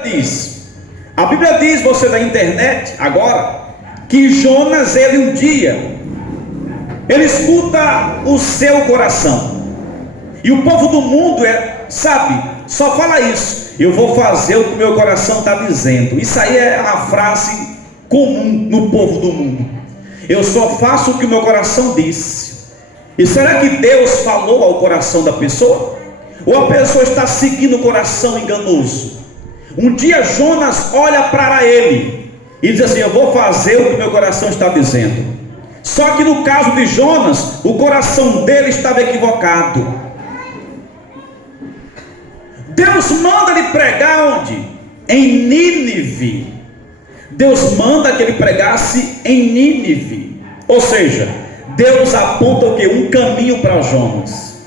diz, a Bíblia diz, você da internet agora, que Jonas, ele um dia, ele escuta o seu coração, e o povo do mundo sabe, só fala isso: eu vou fazer o que o meu coração está dizendo. Isso aí é uma frase comum no povo do mundo: eu só faço o que o meu coração disse. E será que Deus falou ao coração da pessoa? Ou a pessoa está seguindo o coração enganoso? Um dia Jonas olha para ele e diz assim: eu vou fazer o que meu coração está dizendo. Só que no caso de Jonas, o coração dele estava equivocado. Deus manda ele pregar onde? Em Nínive. Deus manda que ele pregasse em Nínive. Ou seja, Deus aponta o que? Um caminho para Jonas.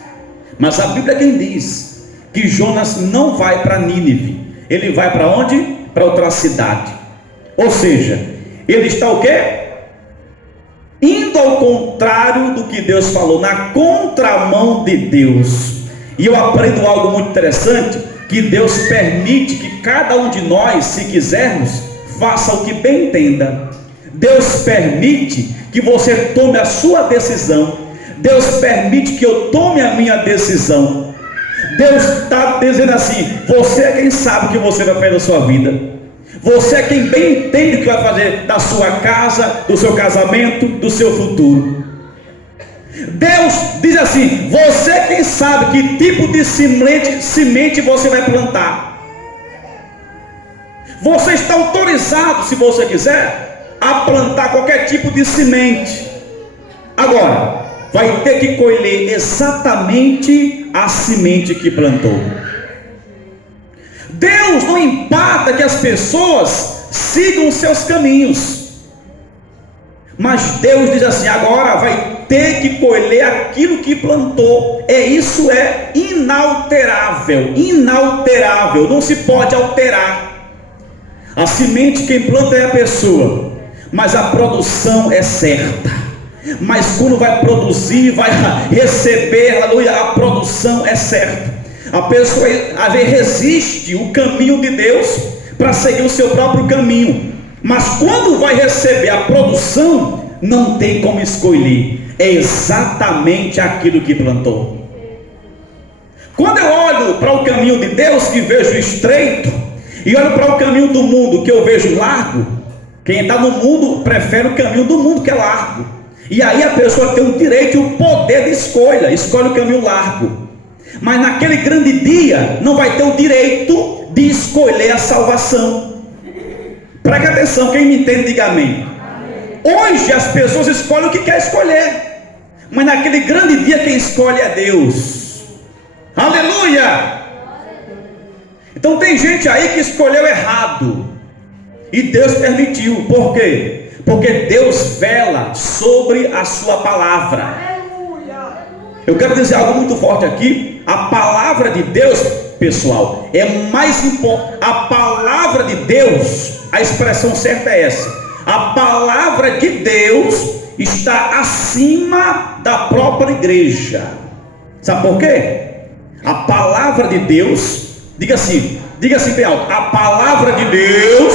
Mas a Bíblia quem diz que Jonas não vai para Nínive. Ele vai para onde? Para outra cidade. Ou seja, ele está o quê? Indo ao contrário do que Deus falou, na contramão de Deus. E eu aprendo algo muito interessante, que Deus permite que cada um de nós, se quisermos, faça o que bem entenda. Deus permite que você tome a sua decisão. Deus permite que eu tome a minha decisão. Deus está dizendo assim: você é quem sabe o que você vai fazer da sua vida. Você é quem bem entende o que vai fazer da sua casa, do seu casamento, do seu futuro. Deus diz assim: você é quem sabe que tipo de semente você vai plantar. Você está autorizado, se você quiser, a plantar qualquer tipo de semente. Agora, vai ter que colher exatamente a semente que plantou. Deus não impacta que as pessoas sigam seus caminhos, mas Deus diz assim: agora vai ter que colher aquilo que plantou. Isso é inalterável, inalterável, não se pode alterar. A semente quem planta é a pessoa, mas a produção é certa. Mas quando vai produzir, vai receber, aleluia, a produção é certa. A pessoa às vezes resiste o caminho de Deus para seguir o seu próprio caminho, mas quando vai receber a produção, não tem como escolher. É exatamente aquilo que plantou. Quando eu olho para o caminho de Deus, que vejo estreito, e olho para o caminho do mundo, que eu vejo largo, quem está no mundo prefere o caminho do mundo, que é largo. E aí a pessoa tem o direito e o poder de escolha, escolhe o caminho largo. Mas naquele grande dia não vai ter o direito de escolher a salvação. Preste atenção, quem me entende diga amém. Hoje as pessoas escolhem o que quer escolher, mas naquele grande dia quem escolhe é Deus. Aleluia! Então tem gente aí que escolheu errado e Deus permitiu. Por quê? Porque Deus vela sobre a sua palavra. Eu quero dizer algo muito forte aqui. A palavra de Deus, pessoal, é mais importante. A palavra de Deus, a expressão certa é essa: a palavra de Deus está acima da própria igreja. Sabe por quê? A palavra de Deus, diga assim bem alto: a palavra de Deus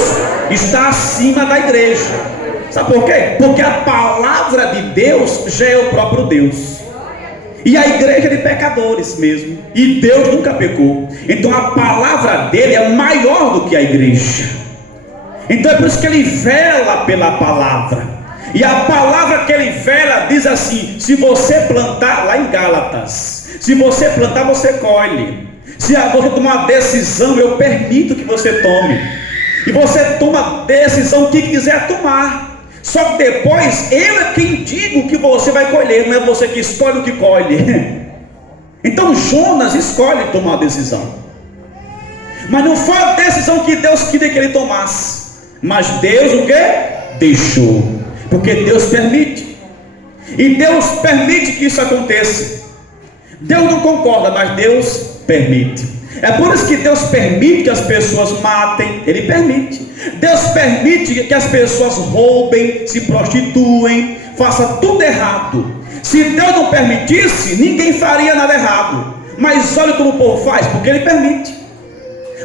está acima da igreja. Sabe por quê? Porque a palavra de Deus já é o próprio Deus. E a igreja é de pecadores mesmo, e Deus nunca pecou. Então a palavra dele é maior do que a igreja. Então é por isso que ele vela pela palavra. E a palavra que ele vela diz assim: se você plantar, lá em Gálatas, se você plantar, você colhe. Se você tomar uma decisão, eu permito que você tome. E você toma a decisão que quiser tomar. Só que depois eu é quem digo que você vai colher, não é você que escolhe o que colhe. Então Jonas escolhe tomar a decisão, mas não foi a decisão que Deus queria que ele tomasse. Mas Deus o que? Deixou. Porque Deus permite. E Deus permite que isso aconteça. Deus não concorda, mas Deus permite. É por isso que Deus permite que as pessoas matem. Ele permite. Deus permite que as pessoas roubem, se prostituem, façam tudo errado. Se Deus não permitisse, ninguém faria nada errado. Mas olha como o povo faz, porque ele permite.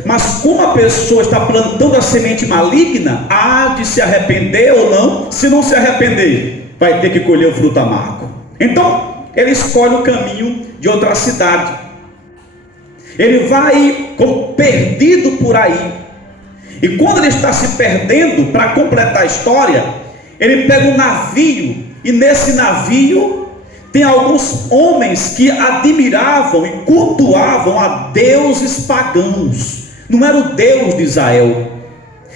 Mas como a pessoa está plantando a semente maligna, há de se arrepender ou não. Se não se arrepender, vai ter que colher o fruto amargo. Então, ele escolhe o caminho de outra cidade. Ele vai como perdido por aí. E quando ele está se perdendo, para completar a história, ele pega um navio. E nesse navio tem alguns homens que admiravam e cultuavam a deuses pagãos. Não era o Deus de Israel.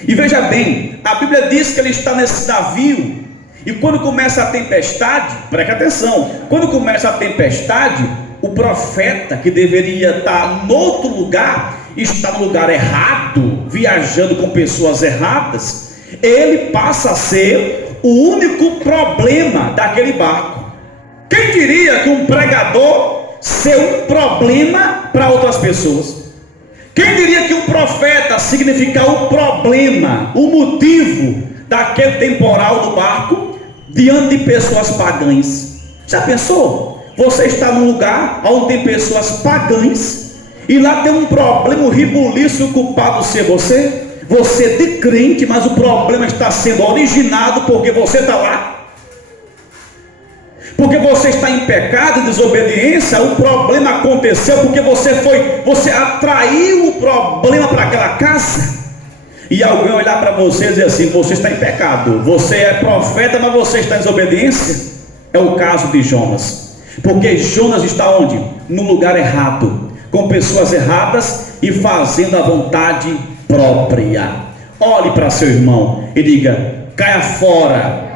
E veja bem, a Bíblia diz que ele está nesse navio. E quando começa a tempestade, preste atenção, quando começa a tempestade, o profeta que deveria estar em outro lugar, está no lugar errado, viajando com pessoas erradas, ele passa a ser o único problema daquele barco. Quem diria que um pregador ser um problema para outras pessoas? Quem diria que um profeta significar o problema, o motivo daquele temporal do barco diante de pessoas pagãs? Já pensou? Você está num lugar onde tem pessoas pagãs e lá tem um problema, o ribuliço, o culpado ser você. Você de crente, mas o problema está sendo originado porque você está lá. Porque você está em pecado e desobediência, o problema aconteceu porque você atraiu o problema para aquela casa. E alguém olhar para você e dizer assim: você está em pecado, você é profeta, mas você está em desobediência. É o caso de Jonas. Porque Jonas está onde? No lugar errado, com pessoas erradas e fazendo a vontade própria. Olhe para seu irmão e diga: caia fora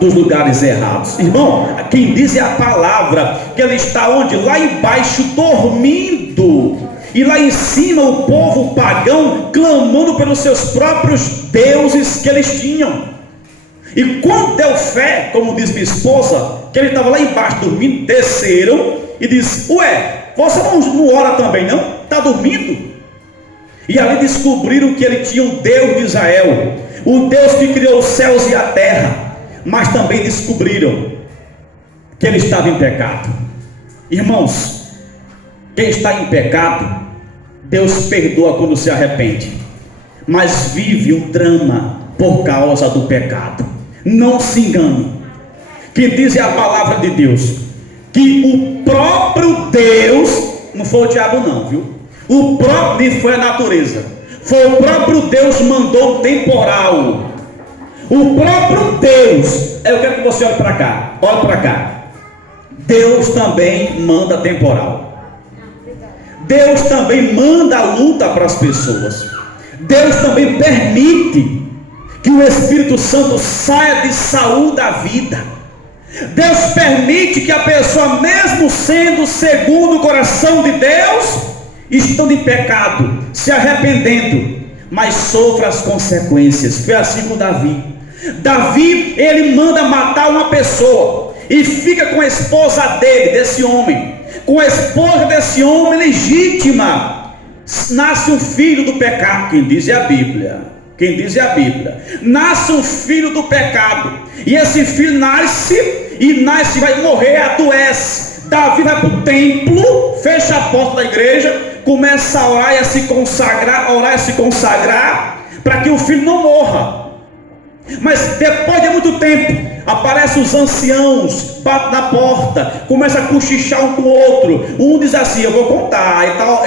dos lugares errados. Irmão, quem diz é a palavra que ele está onde? Lá embaixo dormindo, e lá em cima o povo pagão clamando pelos seus próprios deuses que eles tinham. E quando deu fé, como diz minha esposa, que ele estava lá embaixo dormindo, desceram e disse: ué, você não ora também não? Está dormindo? E ali descobriram que ele tinha o Deus de Israel, o Deus que criou os céus e a terra. Mas também descobriram que ele estava em pecado. Irmãos, quem está em pecado, Deus perdoa quando se arrepende, mas vive um drama por causa do pecado. Não se engane, que diz a palavra de Deus, que o próprio Deus, não foi o diabo não, viu? O próprio, foi a natureza, foi o próprio Deus mandou um temporal. O próprio Deus, eu quero que você olhe para cá, olhe para cá. Deus também manda temporal. Deus também manda luta para as pessoas. Deus também permite que o Espírito Santo saia de Saul da vida. Deus permite que a pessoa, mesmo sendo segundo o coração de Deus, estando em pecado, se arrependendo, mas sofra as consequências. Foi assim com Davi. Davi, ele manda matar uma pessoa e fica com a esposa dele, desse homem. Com a esposa desse homem legítima, nasce um filho do pecado. Quem diz é a Bíblia. Quem diz é a Bíblia. Nasce um filho do pecado, e esse filho nasce, vai morrer, adoece. Davi vai para o templo, fecha a porta da igreja, começa a orar e a se consagrar, para que o filho não morra. Mas depois de muito tempo, aparecem os anciãos, batem na porta, começam a cochichar um com o outro. Um diz assim: eu vou contar, e tal,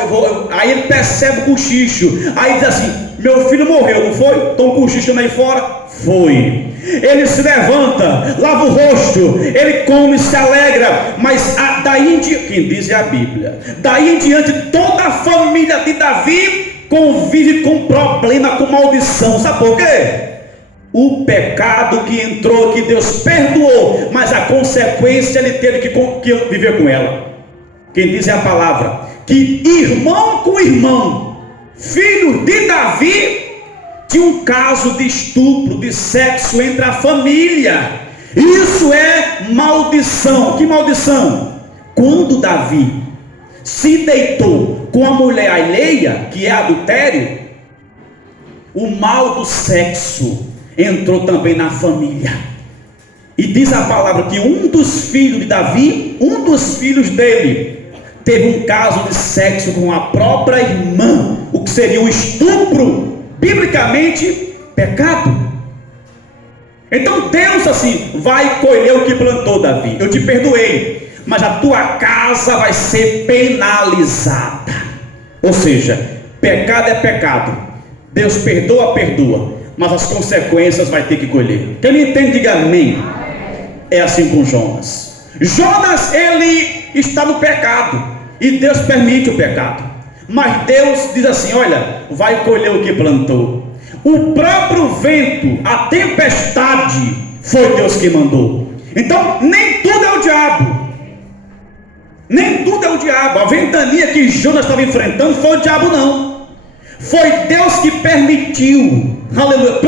aí ele percebe o cochicho, aí diz assim: meu filho morreu, não foi? Estão cochichando aí fora? Foi. Ele se levanta, lava o rosto, ele come, se alegra. Mas daí em diante, quem diz é a Bíblia, daí em diante toda a família de Davi convive com problema, com maldição. Sabe por quê? O pecado que entrou, que Deus perdoou, mas a consequência ele teve que viver com ela. Quem diz é a palavra, que irmão com irmão, filho de Davi, tinha um caso de estupro, de sexo entre a família. Isso é maldição. Que maldição? Quando Davi se deitou com a mulher alheia, que é adultério, o mal do sexo entrou também na família. E diz a palavra que um dos filhos de Davi, um dos filhos dele, teve um caso de sexo com a própria irmã, o que seria um estupro, biblicamente, pecado. Então Deus assim, vai colher o que plantou, Davi. Eu te perdoei, mas a tua casa vai ser penalizada. Ou seja, pecado é pecado. Deus perdoa, mas as consequências vai ter que colher. Quem me entende, diga amém. É assim com Jonas. Jonas, ele está no pecado, e Deus permite o pecado, mas Deus diz assim: olha, vai colher o que plantou. O próprio vento, a tempestade, foi Deus que mandou. Então nem tudo é o diabo, nem tudo é o diabo. A ventania que Jonas estava enfrentando foi o diabo, não. Foi Deus que permitiu. Aleluia.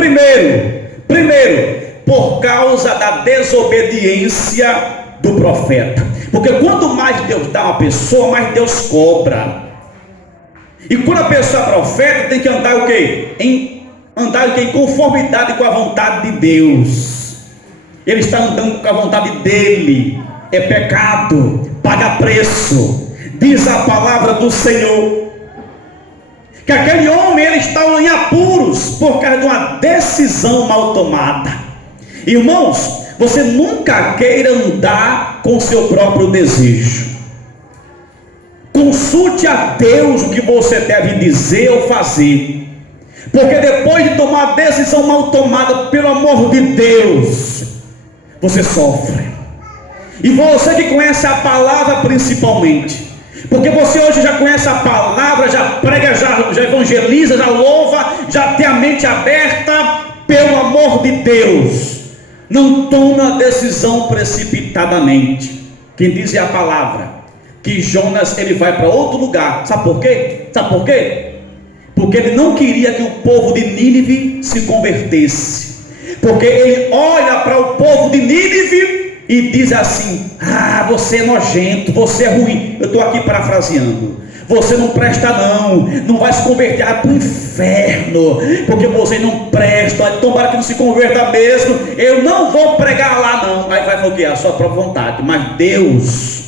Primeiro, por causa da desobediência do profeta. Porque quanto mais Deus dá a uma pessoa, mais Deus cobra. E quando a pessoa é profeta, tem que andar o quê? Em conformidade com a vontade de Deus. Ele está andando com a vontade dele. É pecado, paga preço. Diz a palavra do Senhor que aquele homem, ele estava em apuros por causa de uma decisão mal tomada. Irmãos, você nunca queira andar com seu próprio desejo. Consulte a Deus o que você deve dizer ou fazer, porque depois de tomar a decisão mal tomada, pelo amor de Deus, você sofre. E você que conhece a palavra principalmente, porque você hoje já conhece a palavra, já prega, já evangeliza, já louva, já tem a mente aberta, pelo amor de Deus, não tome a decisão precipitadamente. Quem diz é a palavra, que Jonas, ele vai para outro lugar. Sabe por quê? Porque ele não queria que o povo de Nínive se convertesse. Porque ele olha para o povo de Nínive e diz assim: ah, você é nojento, você é ruim. Eu estou aqui parafraseando. Você não presta não vai se converter para o inferno, porque você não presta. Tomara que não se converta mesmo. Eu não vou pregar lá não. Aí vai falar o que? A sua própria vontade. Mas Deus,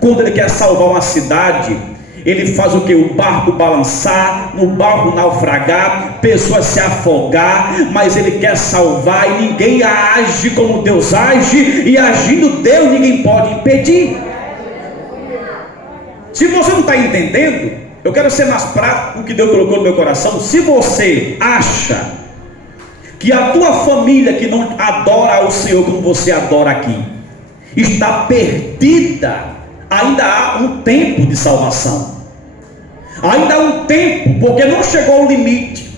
quando Ele quer salvar uma cidade, Ele faz o que? O barco balançar, no barco naufragar, pessoas se afogar, mas Ele quer salvar, e ninguém age como Deus age, e agindo Deus ninguém pode impedir. Se você não está entendendo, eu quero ser mais prático com o que Deus colocou no meu coração. Se você acha que a tua família que não adora o Senhor como você adora aqui, está perdida, ainda há um tempo de salvação. Ainda há um tempo, porque não chegou ao limite.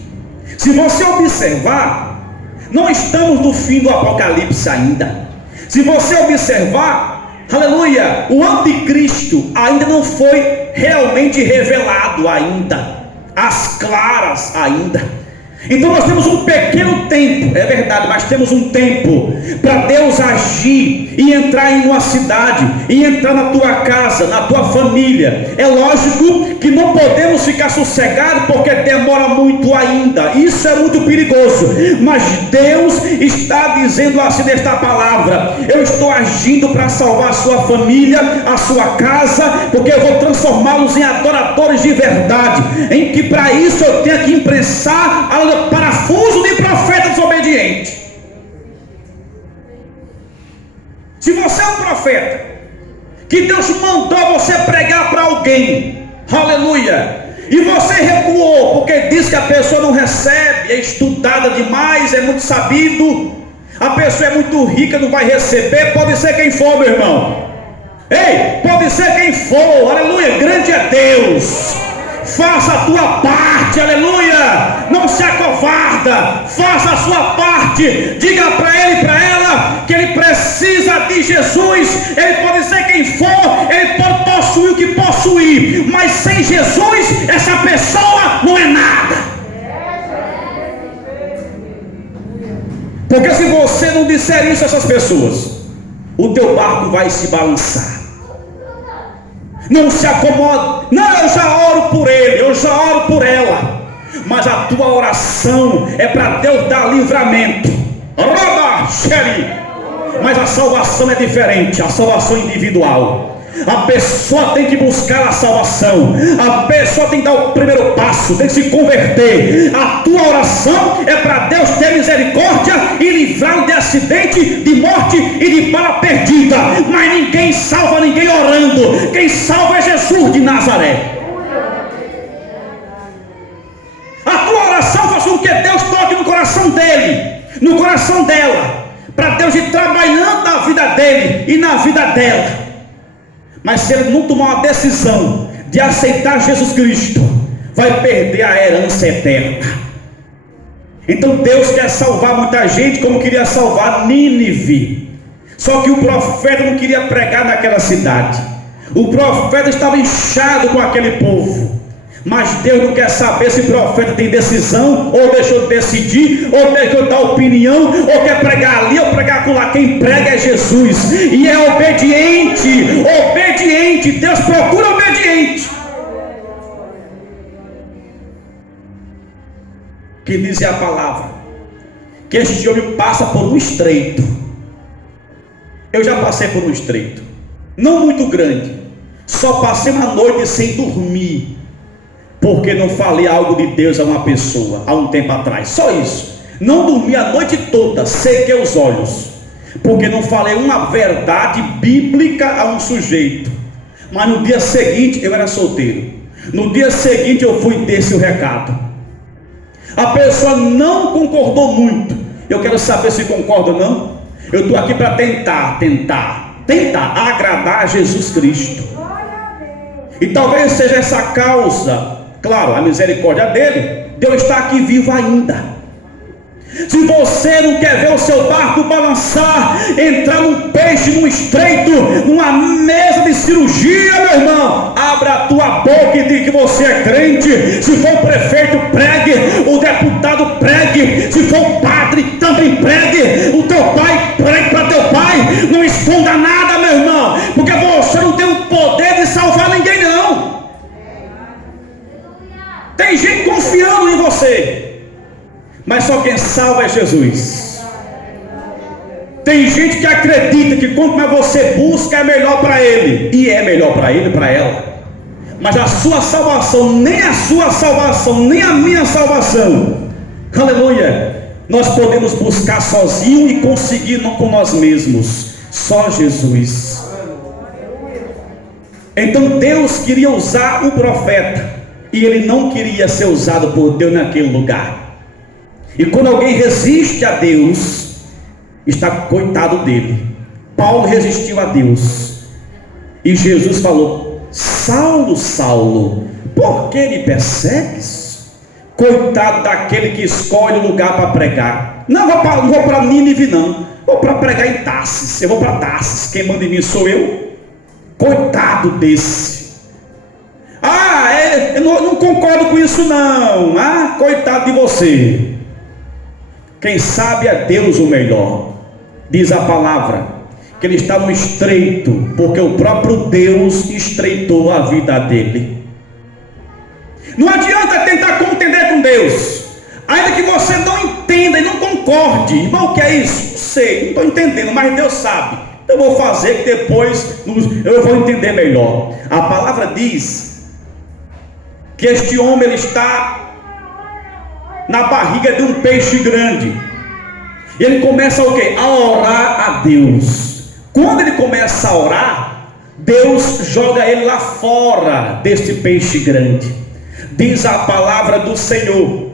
Se você observar, não estamos no fim do Apocalipse ainda. Se você observar, aleluia, o anticristo ainda não foi realmente revelado ainda, às claras ainda. Então nós temos um pequeno tempo, é verdade, mas temos um tempo para Deus agir e entrar em uma cidade, e entrar na tua casa, na tua família. É lógico que não podemos ficar sossegados, porque demora muito ainda. Isso é muito perigoso. Mas Deus está dizendo assim nesta palavra: eu estou agindo para salvar a sua família, a sua casa, porque eu vou transformá-los em adoradores de verdade. Em que para isso eu tenho que imprensar parafuso de profeta desobediente. Se você é um profeta que Deus mandou você pregar para alguém, aleluia, e você recuou porque diz que a pessoa não recebe, é estudada demais, é muito sabido, a pessoa é muito rica, não vai receber, pode ser quem for, meu irmão. Ei, pode ser quem for, aleluia, grande é Deus. Faça a tua parte, aleluia, não se acovarda, faça a sua parte, diga para ele e para ela que ele precisa de Jesus. Ele pode ser quem for, ele pode possuir o que possuir, mas sem Jesus essa pessoa não é nada. Porque se você não disser isso a essas pessoas, o teu barco vai se balançar. Não se acomode. Não, eu já oro por ele, eu já oro por ela, mas a tua oração é para Deus dar livramento. Mas a salvação é diferente, a salvação individual. A pessoa tem que buscar a salvação, a pessoa tem que dar o primeiro passo, tem que se converter. A tua oração é para Deus ter misericórdia e livrar de acidente, de morte e de bala perdida. Mas ninguém salva ninguém orando. Quem salva é Jesus de Nazaré. A tua oração faz com que Deus toque no coração dele, no coração dela, para Deus ir trabalhando na vida dele e na vida dela. Mas se ele não tomar uma decisão de aceitar Jesus Cristo, vai perder a herança eterna. Então Deus quer salvar muita gente, como queria salvar Nínive. Só que o profeta não queria pregar naquela cidade. O profeta estava inchado com aquele povo. Mas Deus não quer saber se o profeta tem decisão, ou deixou de decidir, ou deixou de dar opinião, ou quer pregar ali, ou pregar acolá. Quem prega é Jesus, e é obediente, obediente. Deus procura obediente. Que diz a palavra, que este homem passa por um estreito. Eu já passei por um estreito, não muito grande, só passei uma noite sem dormir, porque não falei algo de Deus a uma pessoa há um tempo atrás, só isso. Não dormi a noite toda, sequei os olhos, porque não falei uma verdade bíblica a um sujeito. Mas no dia seguinte, eu era solteiro, no dia seguinte eu fui desse o recado. A pessoa não concordou muito. Eu quero saber se concorda ou não. Eu estou aqui para tentar agradar a Jesus Cristo. E talvez seja essa causa, claro, a misericórdia dele, Deus está aqui vivo ainda. Se você não quer ver o seu barco balançar, entrar num peixe, num estreito, numa mesa de cirurgia, meu irmão, abra a tua boca e diga que você é crente. Se for o prefeito, pregue. O deputado, pregue. Se for o padre, também pregue. O teu pai, pregue para teu pai. Não esconda nada, meu irmão, porque você não tem o poder de salvar ninguém, não. Tem gente confiando em você, mas só quem salva é Jesus. Tem gente que acredita que quanto mais você busca é melhor para ele, e é melhor para ele, para ela. Mas a sua salvação, nem a sua salvação, nem a minha salvação, aleluia, nós podemos buscar sozinho e conseguir não com nós mesmos, só Jesus. Então Deus queria usar o profeta, e ele não queria ser usado por Deus naquele lugar. E quando alguém resiste a Deus, está coitado dele. Paulo resistiu a Deus, e Jesus falou: Saulo, Saulo, por que me persegues? Coitado daquele que escolhe o lugar para pregar. Não vou para Nínive, não. Vou para pregar em Tarsis. Eu vou para Tarsis. Quem manda em mim sou eu. Coitado desse. Eu não concordo com isso, não. Coitado de você. Quem sabe é Deus o melhor. Diz a palavra que ele está no estreito, porque o próprio Deus estreitou a vida dele. Não adianta tentar contender com Deus, ainda que você não entenda e não concorde. Irmão, o que é isso? Não sei, não estou entendendo, mas Deus sabe. Eu vou fazer que depois eu vou entender melhor. A palavra diz que este homem ele está na barriga de um peixe grande. E ele começa o quê? A orar a Deus. Quando ele começa a orar, Deus joga ele lá fora deste peixe grande. Diz a palavra do Senhor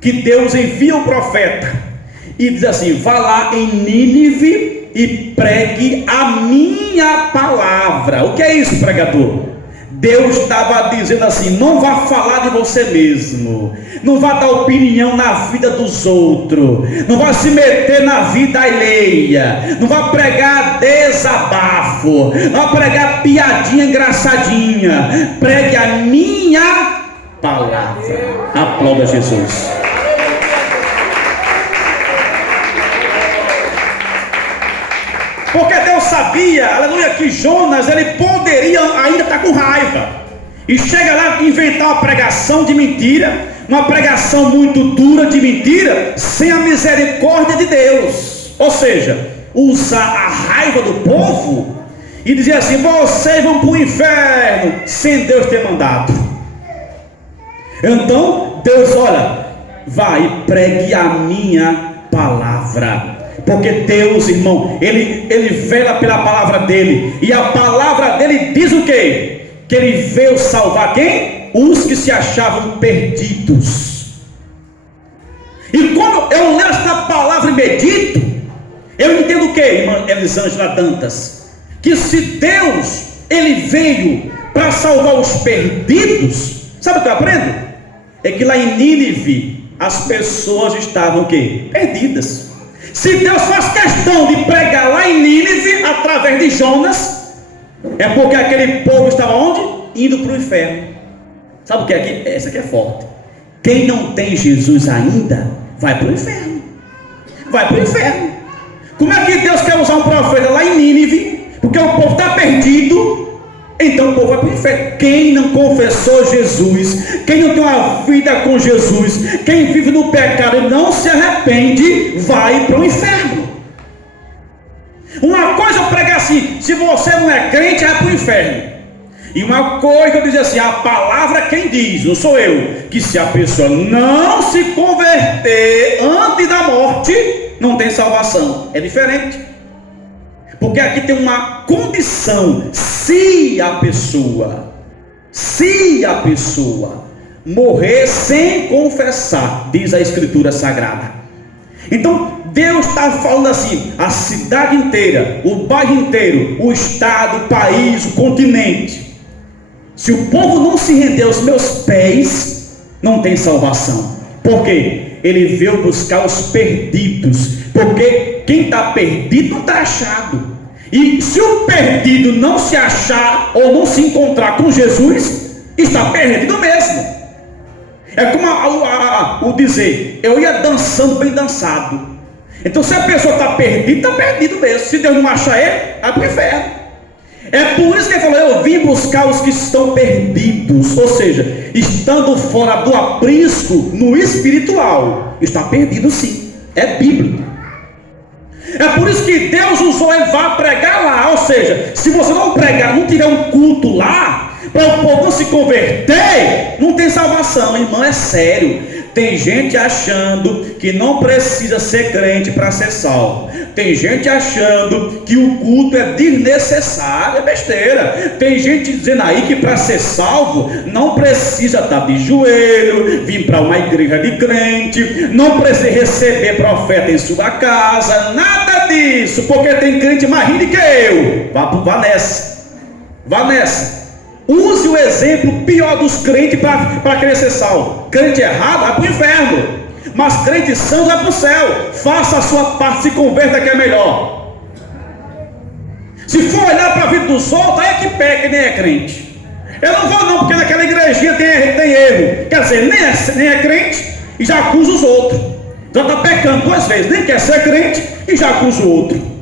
que Deus envia o profeta e diz assim: vá lá em Nínive e pregue a minha palavra. O que é isso, pregador? Deus estava dizendo assim: não vá falar de você mesmo, não vá dar opinião na vida dos outros, não vá se meter na vida alheia, não vá pregar desabafo, não vá pregar piadinha engraçadinha, pregue a minha palavra. Aplauda Jesus. Porque Deus sabia, aleluia, que Jonas ele poderia ainda estar com raiva, e chega lá e inventar uma pregação de mentira, uma pregação muito dura de mentira, sem a misericórdia de Deus. Ou seja, usar a raiva do povo e dizer assim: vocês vão para o inferno, sem Deus ter mandado. Então Deus, olha, vai e pregue a minha palavra, porque Deus, irmão, ele vela pela palavra dele, e a palavra dele diz o quê? Que ele veio salvar quem? Os que se achavam perdidos. E quando eu leio esta palavra e medito, eu entendo o que, irmã Elisângela Dantas? Que se Deus, ele veio para salvar os perdidos, sabe o que eu aprendo? É que lá em Nínive as pessoas estavam o quê? Perdidas. Se Deus faz questão de pregar lá em Nínive através de Jonas, é porque aquele povo estava onde? Indo para o inferno. Sabe o que é aqui? Essa aqui é forte. Quem não tem Jesus ainda vai para o inferno. Vai para o inferno. Como é que Deus quer usar um profeta lá em Nínive? Porque o povo está perdido. Então o povo vai para o inferno. Quem não confessou Jesus, quem não tem uma vida com Jesus, quem vive no pecado e não se arrepende, vai para o inferno. Uma coisa eu pregar assim: se você não é crente, vai para o inferno. E uma coisa eu dizer assim: a palavra quem diz, não sou eu, que se a pessoa não se converter antes da morte, não tem salvação. É diferente. Porque aqui tem uma condição: se a pessoa morrer sem confessar, diz a Escritura Sagrada. Então Deus está falando assim: a cidade inteira, o bairro inteiro, o estado, o país, o continente, se o povo não se render aos meus pés, não tem salvação. Por quê? Ele veio buscar os perdidos, porque quem está perdido não está achado. E se o perdido não se achar ou não se encontrar com Jesus, está perdido mesmo. É como o dizer: eu ia dançando bem dançado. Então se a pessoa está perdida, está perdido mesmo. Se Deus não achar ele, vai para o inferno. É por isso que ele falou: eu vim buscar os que estão perdidos. Ou seja, estando fora do aprisco no espiritual, está perdido sim. É bíblico. É por isso que Deus usou ele vá pregar lá. Ou seja, se você não pregar, não tiver um culto lá, para o povo não se converter, não tem salvação, irmão. É sério. Tem gente achando que não precisa ser crente para ser salvo. Tem gente achando que o culto é desnecessário. É besteira. Tem gente dizendo aí que para ser salvo não precisa estar de joelho, vir para uma igreja de crente, não precisa receber profeta em sua casa. Nada disso, porque tem crente mais rindo que eu. Vá nessa. Vá nessa. Use o exemplo pior dos crentes para querer ser salvo. Crente errado vai para o inferno, mas crente santo vai para o céu. Faça a sua parte, se converta, que é melhor. Se for olhar para a vida dos outros, aí é que peca e nem é crente. Eu não vou não, porque naquela igrejinha tem erro. Quer dizer, nem é crente e já acusa os outros. Já está pecando 2 vezes, nem quer ser crente e já acusa o outro.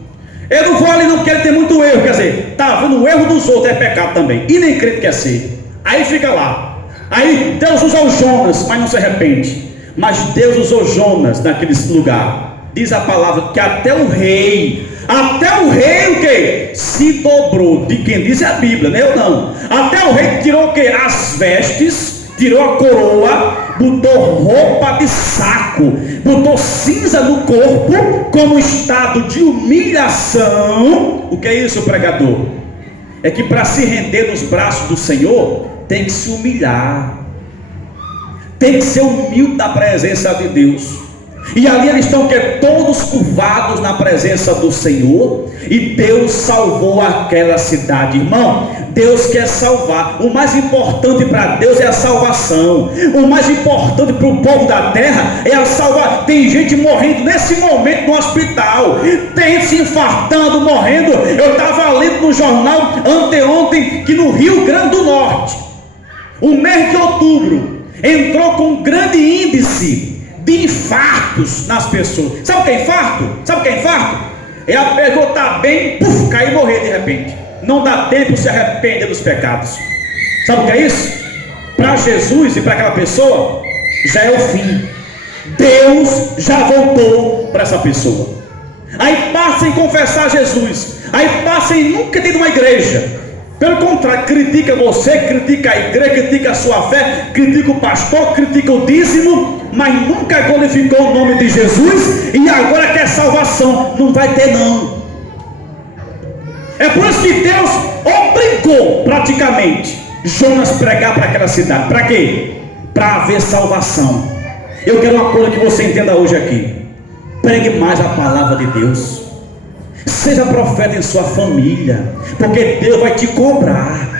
Eu não vou ali não, porque ele tem muito erro. Quer dizer, está vendo, o erro dos outros é pecado também, e nem crente quer ser. Aí fica lá. Aí Deus usa o Jonas, mas não se arrepende. Mas Deus usou Jonas naquele lugar. Diz a palavra que até o rei o que? Se dobrou. De quem diz é a Bíblia, né? Eu não. Até o rei tirou o que? As vestes, tirou a coroa, botou roupa de saco, botou cinza no corpo, como estado de humilhação. O que é isso, pregador? É que para se render nos braços do Senhor, tem que se humilhar, tem que ser humilde na presença de Deus. E ali eles estão que todos curvados na presença do Senhor, e Deus salvou aquela cidade. Irmão, Deus quer salvar. O mais importante para Deus é a salvação. O mais importante para o povo da terra é a salvação. Tem gente morrendo nesse momento no hospital, tem gente se infartando, morrendo. Eu estava lendo no jornal anteontem que no Rio Grande do Norte, o mês de outubro entrou com um grande índice de infartos nas pessoas. Sabe o que é infarto? Sabe o que é infarto? É a pessoa estar bem, cair e morrer de repente. Não dá tempo de se arrepender dos pecados. Sabe o que é isso? Para Jesus e para aquela pessoa, já é o fim. Deus já voltou para essa pessoa. Aí passa em confessar Jesus. aí passa e nunca tem uma igreja. Pelo contrário, critica você, critica a igreja, critica a sua fé, critica o pastor, critica o dízimo, mas nunca glorificou o nome de Jesus, e agora quer salvação. Não vai ter não. É por isso que Deus obrigou praticamente Jonas pregar para aquela cidade. Para quê? Para haver salvação. Eu quero uma coisa que você entenda hoje aqui: pregue mais a palavra de Deus. Seja profeta em sua família, porque Deus vai te cobrar.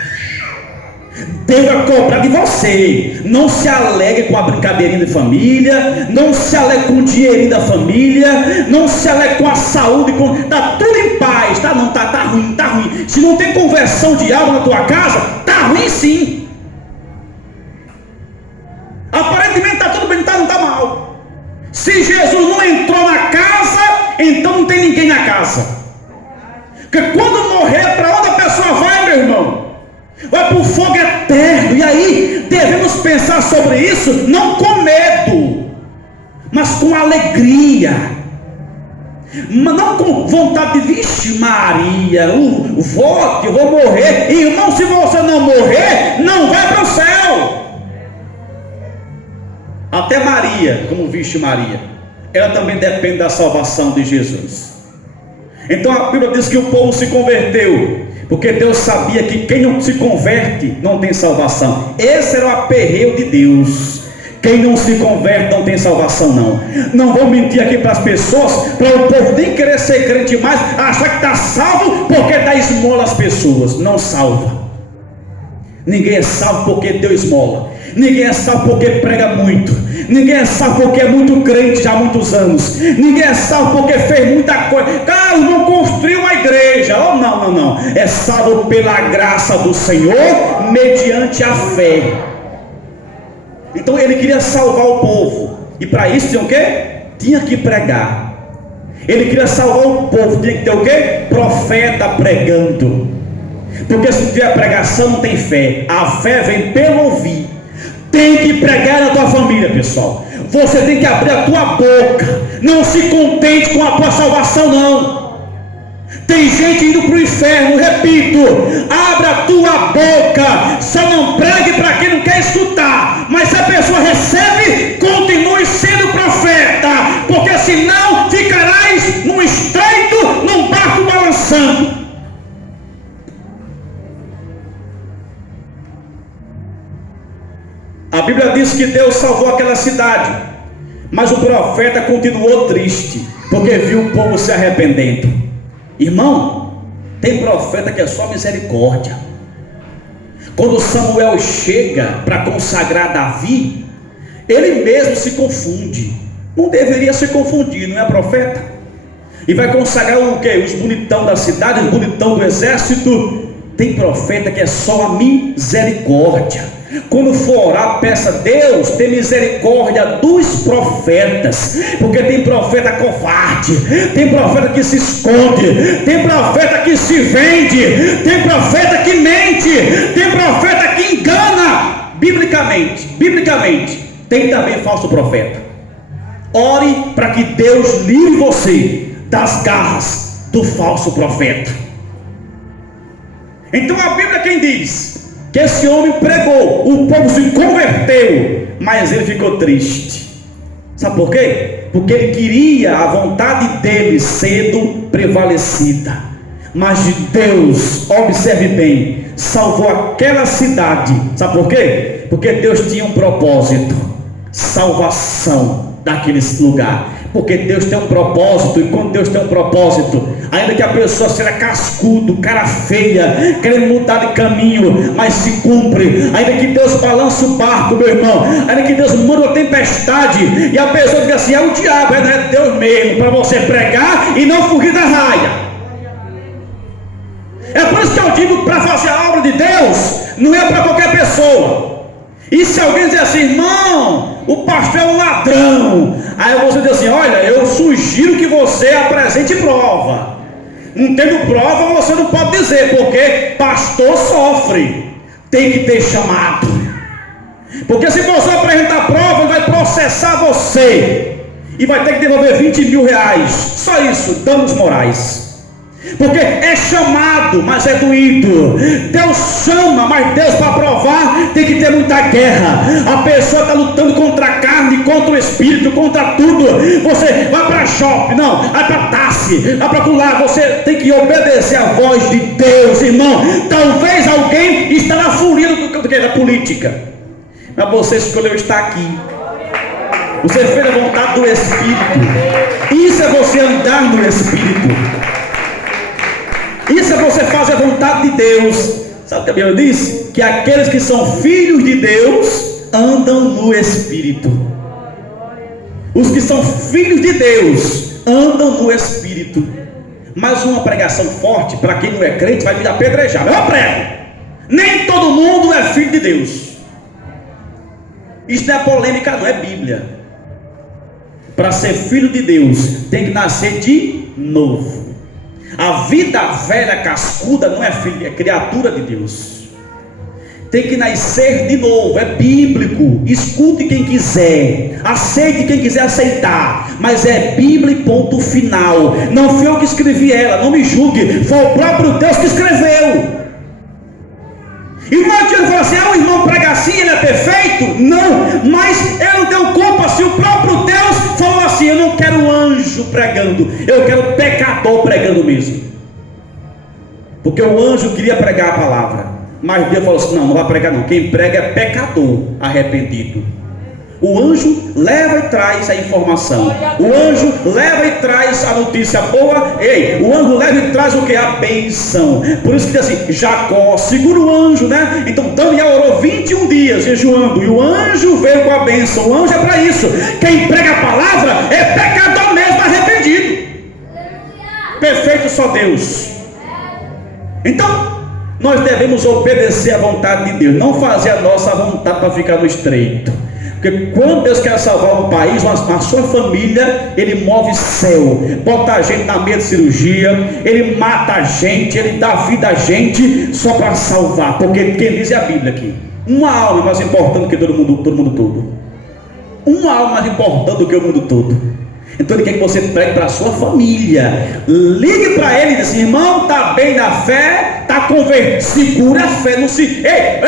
Deus vai cobrar de você. Não se alegre com a brincadeirinha de família, não se alegre com o dinheirinho da família, não se alegre com a saúde, tá tudo em paz, tá? Não, tá ruim, tá ruim. Se não tem conversão de alma na tua casa, tá ruim sim. Aparentemente tá tudo bem, não tá mal. Se Jesus não entrou na casa, então não tem ninguém na casa. Porque quando morrer, para onde a pessoa vai, meu irmão? Vai para o fogo eterno. E aí devemos pensar sobre isso, não com medo, mas com alegria, não com vontade de, vixe Maria, volte, eu vou morrer. Irmão, se você não morrer, não vai para o céu. Até Maria, como vixe Maria, ela também depende da salvação de Jesus. Então a Bíblia diz que o povo se converteu, porque Deus sabia que quem não se converte não tem salvação. Esse era o aperreio de Deus. Quem não se converte não tem salvação não. Não vou mentir aqui para as pessoas, para o povo nem querer ser crente mais, achar que está salvo porque dá esmola às pessoas. Não salva. Ninguém é salvo porque deu esmola. Ninguém é salvo porque prega muito. Ninguém é salvo porque é muito crente já há muitos anos. Ninguém é salvo porque fez muita coisa. Cara, não construiu uma igreja. Oh, não. É salvo pela graça do Senhor, mediante a fé. Então ele queria salvar o povo. E para isso tinha o quê? Tinha que pregar. Ele queria salvar o povo. Tinha que ter o quê? Profeta pregando. Porque se não tiver pregação, não tem fé. A fé vem pelo ouvir. Tem que pregar na tua família, pessoal. Você tem que abrir a tua boca. Não se contente com a tua salvação, não. Tem gente indo para o inferno, repito. Abra a tua boca. Só não pregue para quem não quer escutar. Mas se a pessoa recebe, continue sendo profeta. Porque senão ficarás num estreito, num barco balançando. A Bíblia diz que Deus salvou aquela cidade, mas o profeta continuou triste, porque viu o povo se arrependendo. Irmão, tem profeta que é só misericórdia. Quando Samuel chega para consagrar Davi, ele mesmo se confunde. Não deveria se confundir, não é profeta? E vai consagrar o quê? Os bonitão da cidade, os bonitão do exército. Tem profeta que é só a misericórdia. Quando for orar, peça: Deus, tem misericórdia dos profetas, porque tem profeta covarde, tem profeta que se esconde, tem profeta que se vende, tem profeta que mente, tem profeta que engana. Biblicamente, tem também falso profeta. Ore para que Deus livre você das garras do falso profeta. Então a Bíblia quem diz que esse homem pregou, o povo se converteu, mas ele ficou triste. Sabe por quê? Porque ele queria a vontade dele sendo prevalecida. Mas Deus, observe bem, salvou aquela cidade. Sabe por quê? Porque Deus tinha um propósito: salvação daquele lugar. Porque Deus tem um propósito, e quando Deus tem um propósito, ainda que a pessoa seja cascudo, cara feia, querendo mudar de caminho, mas se cumpre. Ainda que Deus balance o barco, meu irmão, ainda que Deus manda uma tempestade, e a pessoa diga assim: é o diabo, não é Deus mesmo, para você pregar e não fugir da raia. É por isso que eu digo, para fazer a obra de Deus, não é para qualquer pessoa. E se alguém dizer assim: irmão, o pastor é um ladrão, aí você diz assim: olha, eu sugiro que você apresente prova. Não tendo prova, você não pode dizer, porque pastor sofre, tem que ter chamado. Porque se você apresentar prova, ele vai processar você e vai ter que devolver 20 mil reais. Só isso, danos morais. Porque é chamado, mas é doído. Deus chama, mas Deus, para provar, tem que ter muita guerra. A pessoa está lutando contra a carne, contra o espírito, contra tudo. Você vai para Jope, não, vai para Tarse, vai para lá. Você tem que obedecer a voz de Deus, irmão. Talvez alguém está na furia da política, mas você escolheu estar aqui. Você fez a vontade do Espírito. Isso é você andar no Espírito. Isso é você fazer a vontade de Deus. Sabe o que a Bíblia diz? Que aqueles que são filhos de Deus andam no Espírito. Os que são filhos de Deus andam no Espírito. Mas uma pregação forte, para quem não é crente, vai me apedrejar. Eu prego. Nem todo mundo é filho de Deus. Isso não é polêmica, não, é Bíblia. Para ser filho de Deus, tem que nascer de novo. A vida velha cascuda não é filho, é criatura de Deus. Tem que nascer de novo, é bíblico. Escute quem quiser, aceite quem quiser aceitar, mas é Bíblia e ponto final. Não fui eu que escrevi ela, não me julgue, foi o próprio Deus que escreveu. E não adianta falar assim, o irmão prega assim, ele é perfeito? Não, mas eu não tenho culpa se o próprio Deus falou assim, eu não quero anjo pregando, eu quero pecador pregando mesmo. Porque o anjo queria pregar a palavra, mas Deus falou assim, não vai pregar não, quem prega é pecador arrependido. O anjo leva e traz a informação. O anjo leva e traz a notícia boa. O anjo leva e traz o que? A benção. Por isso que diz assim, Jacó segura o anjo, né? Então Daniel orou 21 dias jejuando, e o anjo veio com a benção. O anjo é para isso. Quem prega a palavra é pecador mesmo, arrependido. Perfeito só Deus. Então nós devemos obedecer à vontade de Deus, não fazer a nossa vontade para ficar no estreito. Porque quando Deus quer salvar um país, a sua família, Ele move céu, bota a gente na mesa de cirurgia, Ele mata a gente, Ele dá vida a gente só para salvar. Porque quem diz é a Bíblia aqui, uma alma é mais importante do que todo mundo todo. Uma alma mais importante do que o mundo todo. Então Ele quer que você pregue para a sua família. Ligue para ele e diz assim, irmão, está bem na fé, está convertido, segura a fé, não se... Ei,